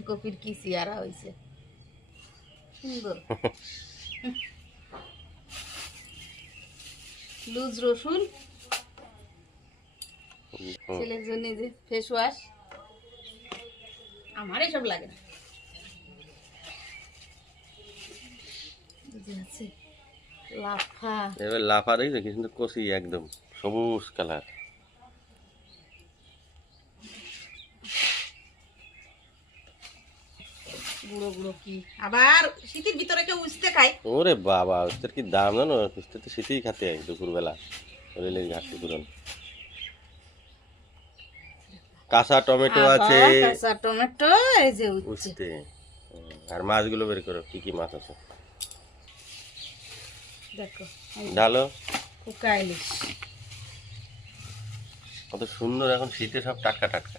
ফুলকপির কি চেয়ারা হয়েছে সুন্দর লুজ রসুন। ছেলের জন্য যে ফেস ওয়াশ আমার এসব লাগে। না লাফা। এবার লাফা দেখছ? কি সুন্দর কষি একদম। সবুজ কালার। গুঁড়ো গুঁড়ো কি? আবার শীতের ভিতরে কেউ উঠতে খায়? ওরে বাবা ওদের কি দাম জানো? ওদের তো শীতেই খাতে হয় দুপুরবেলা। রেলের ঘাটতি পুরন কাঁচা টমেটো আছে। কাঁচা টমেটো এই যে উঠছে আর মাছগুলো বের করো কি কি মাছ আছে? দেখো ঢালো। পোকা ইলিশ। কত সুন্দর এখন শীতে সব টাটকা টাটকা।